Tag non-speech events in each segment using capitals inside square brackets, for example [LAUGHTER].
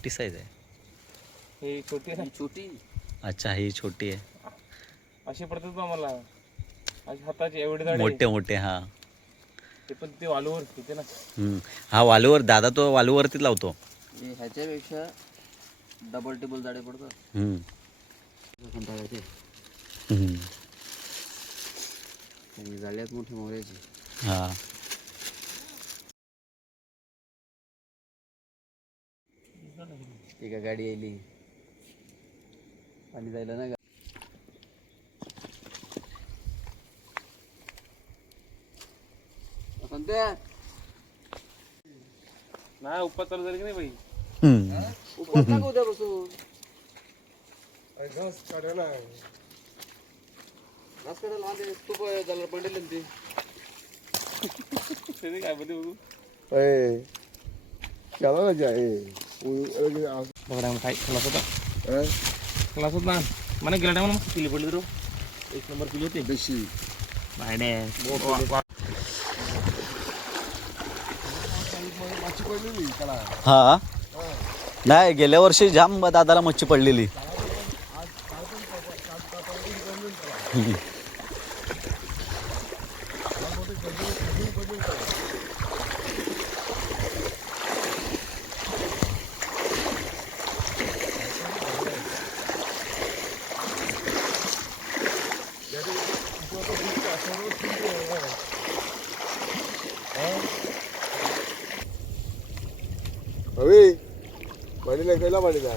मोठी साईज आहे. हे छोटी आहे छोटी. अच्छा ही छोटी आहे. अशी पडतात बा मला. अशी हाताची एवढी झाडे मोठे मोठे हा. ते पण ते वालूवर तिथे ना. हम्म. हा वालूवर दादा तो वालूवरतीच लावतो. हे ह्याच्यापेक्षा डबल टेबल जाडे पडतात हम्म. कंटाळायचे हम्म. आणि जाळ्यात मोठी मोहऱ्याची हा. एका गाडी यायली पाणी जायला ना नाही उपा चालू झाली की नाही बाई. उपवास नका उद्यापासून घास काढायला वांदे तूप झालं पडले ना ते. [LAUGHS] काय बघू? eh. बघा काय क्लास होता Eh, क्लास होता मला गेला टायमाला मस्त किली पडली रो एक नंबर किलो होते ni kalau? हा नाही गेल्या वर्षी जाम दादाला मच्छी पडलेली పడిలే కైలా పడిదా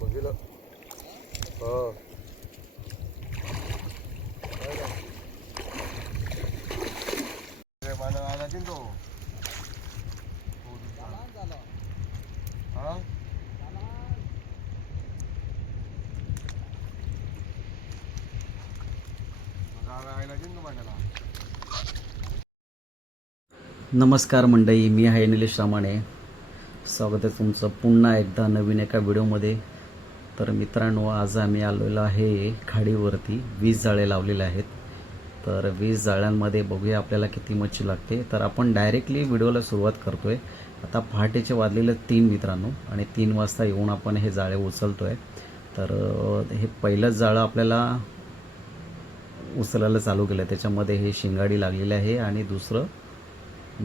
పొగిలో কিন্তু नमस्कार मंडळी मी आहे निलेश रामाणे. स्वागत आहे तुमचं पुन्हा एकदा नवीन एका व्हिडिओमध्ये. तर मित्रांनो आज आम्ही आलेलो आहे खाडीवरती. वीस जाळे लावलेले आहेत. तर वीस जाळ्यांमध्ये बघूया आपल्याला किती मच्छी लागते. तर आपण डायरेक्टली व्हिडिओला सुरुवात करतो आहे आता पहाटेचे वाजलेले तीन मित्रांनो आणि तीन वाजता येऊन आपण हे जाळे उचलतो आहे तर हे पहिलंच जाळं आपल्याला उचलायला चालू केलं त्याच्यामध्ये हे शिंगाडी लागलेली आहे आणि दुसरं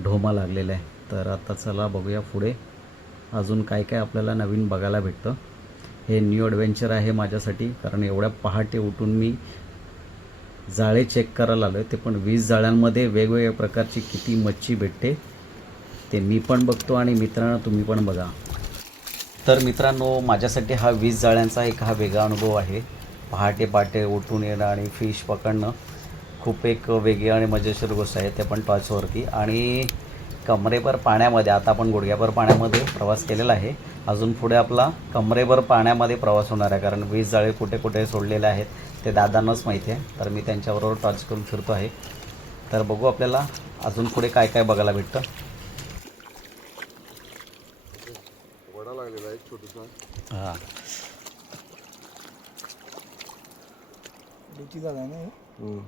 ढोमा लागलेला आहे. तर आता चला बघूया पुढे. अजून काय काय आपल्याला नवीन बघायला भेटतं. हे न्यू ॲडव्हेंचर आहे माझ्यासाठी. कारण एवढ्या पहाटे उठून मी जाळे चेक करायला आलो आहे ते पण वीस जाळ्यांमध्ये वेगवेगळ्या प्रकारची किती मच्छी भेटते ते मी पण बघतो आणि मित्रांनो तुम्ही पण बघा. तर मित्रांनो माझ्यासाठी हा वीस जाळ्यांचा एक हा वेगळा अनुभव आहे. पहाटे पहाटे उठून येणं आणि फिश पकडणं. खूप एक वेगळी आणि मजेशीर गोष्ट आहे ते पण टॉर्चवरती आणि कमरेभर पाण्यामध्ये आता आपण गुडघ्याभर पाण्यामध्ये प्रवास केलेला आहे. अजून पुढे आपला कमरेभर पाण्यामध्ये प्रवास होणार आहे कारण वीज जाळे कुठे कुठे सोडलेले आहेत ते दादांनाच माहिती आहे. तर मी त्यांच्याबरोबर टॉर्च करून फिरतो आहे. तर बघू आपल्याला अजून पुढे काय काय बघायला भेटतं. आहे हां. ना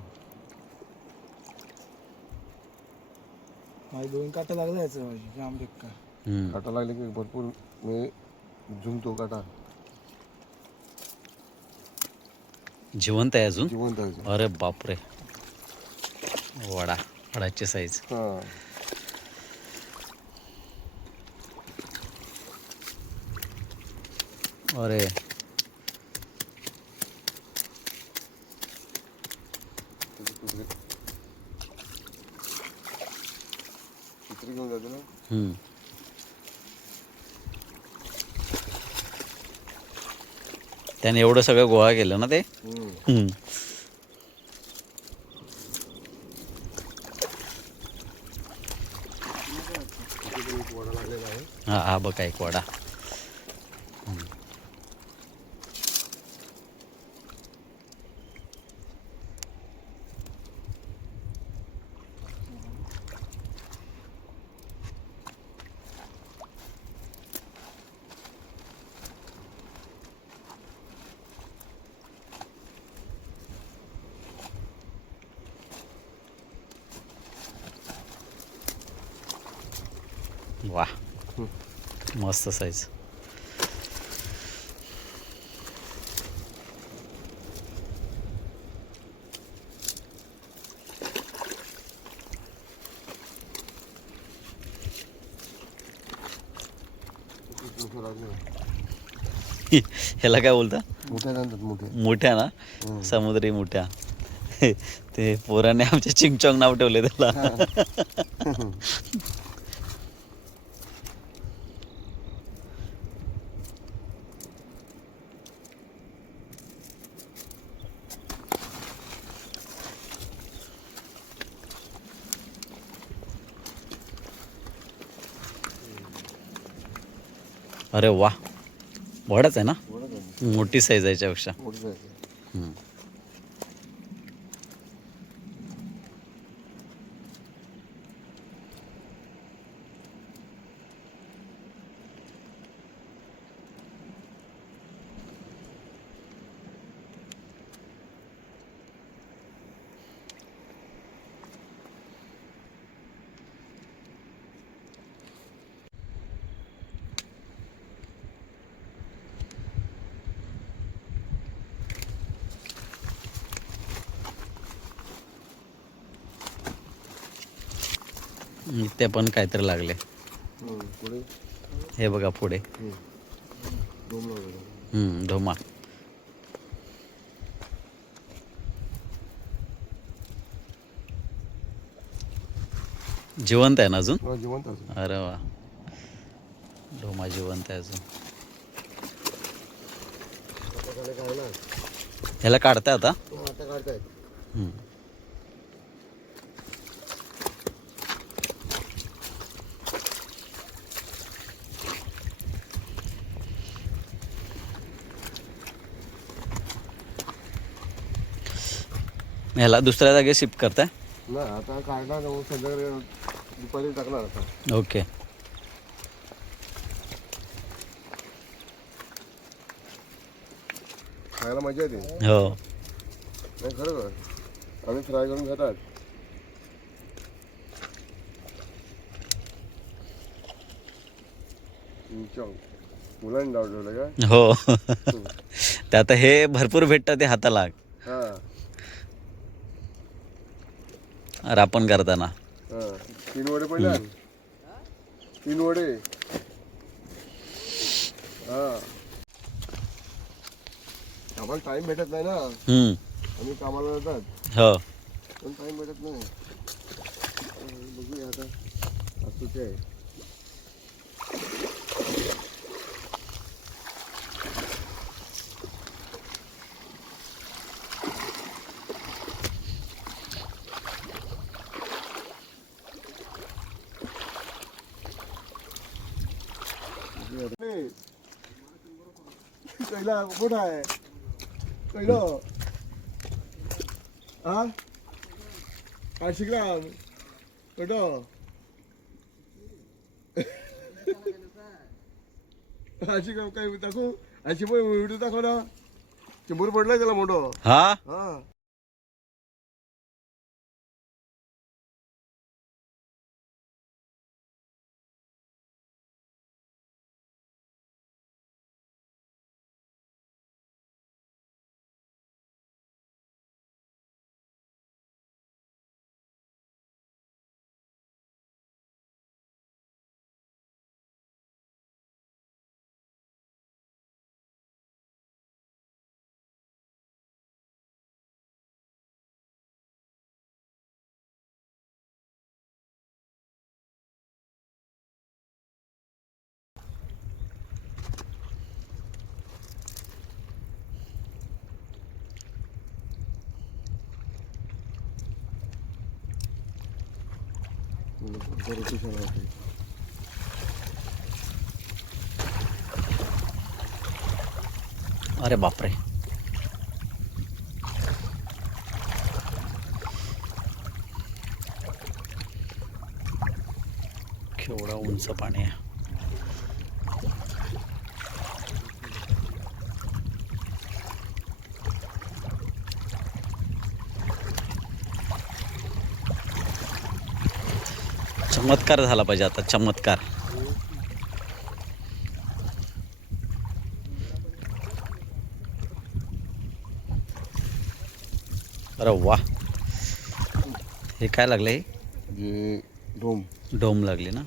माझे दोन काटा लागला याचं जाम बेकार हम्म. काटा लागले की भरपूर मी झुमतो काटा. जिवंत आहे अजून? जिवंत आहे अरे बापरे. वडा वडाची साईज हा. अरे चित्री घेऊन जाते ना हम्म. त्याने एवढं सगळं गोळा केलं ना ते? हा हा बघा एक वडा. वा. मस्त साईज ह्याला [LAUGHS] काय बोलता? मोठ्या ना? समुद्री मोठ्या. [LAUGHS] ते पोराने आमच्या चिंगचॉंग नाव ठेवले त्याला. [LAUGHS] अरे वा. वडच आहे ना? मोठी साईज आहे याच्यापेक्षा. इथे पण काहीतरी लागले. पुढे? हे बघा पुढे. ढोमा जिवंत आहे ना अजून? हो, अरे वा. ढोमा जिवंत आहे अजून. ह्याला काढताय आता? ह्याला दुसऱ्या जागी शिफ्ट करताय? ना आता काढणार संध्याकाळी दुपारी टाकणार आता. ओके. खायला मजा येते. हो. नाही खरं आम्ही फ्राय करून चिंचॉंग. मुलांनी डावडवलं का? हो. [LAUGHS] ते आता हे भरपूर भेटतं ते हाताला. हा. रापण करताना. हा तीन वडे पडले तीन वडे. हा. आम्हाला टाइम भेटत नाही ना. हम्म. आम्ही कामाला जातात. हो. पण टाइम भेटत नाही. अं, बघूया आता. आज सुट्टी आहे. कैला मोठा आहे कैलो हा काय शिकला कुठं अशी काय काय दाखवू अशी पण व्हिडिओ दाखव ना चिंबूर पडलाय त्याला मोठं हा हा? अरे बापरे. केवढा उंच पाणी आहे. चमत्कार झाला पाहिजे आता चमत्कार. अरे वा. हे काय लागलं डोम. डोम लागले ना?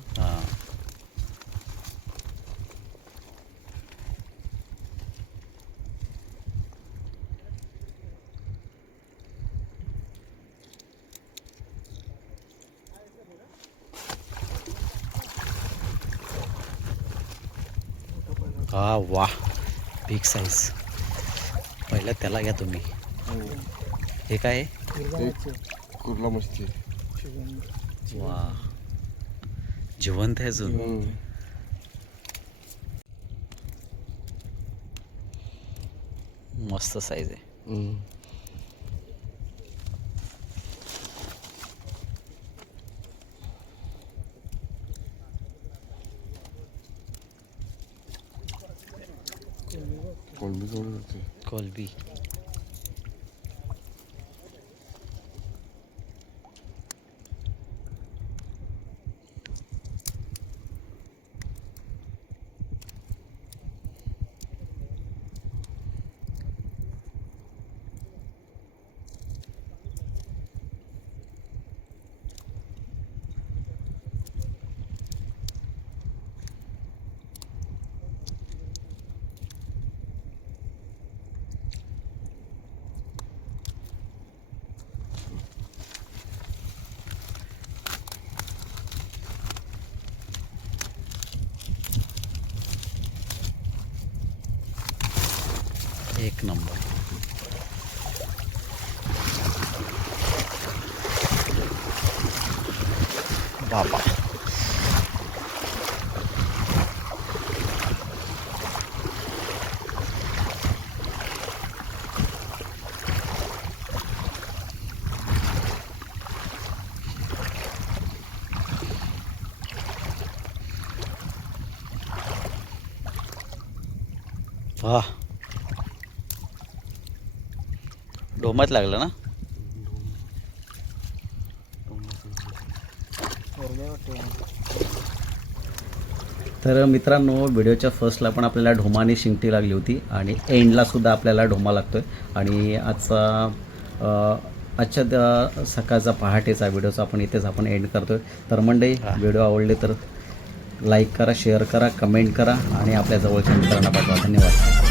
हां हा वा बिग साईज पहिलं त्याला घ्या तुम्ही. हे. काय? आहे कुर्ला मस्ती वा जिवंत आहे अजून. मस्त साईज आहे. करते कोलबी एक नंबर बाबा वा डोमात लागलं ना? तर मित्रांनो व्हिडिओच्या फर्स्टला पण आपल्याला ढोमाने शिंगटी लागली होती आणि एंडला सुद्धा आपल्याला ढोमा लागतोय. आणि आजचा आजच्या सकाळचा पहाटेचा व्हिडिओचा आपण इथेच आपण एंड करतोय. तर मंडळी व्हिडिओ आवडले तर लाईक करा शेअर करा कमेंट करा आणि आपल्या जवळच्या मित्रांना पाठवा. धन्यवाद.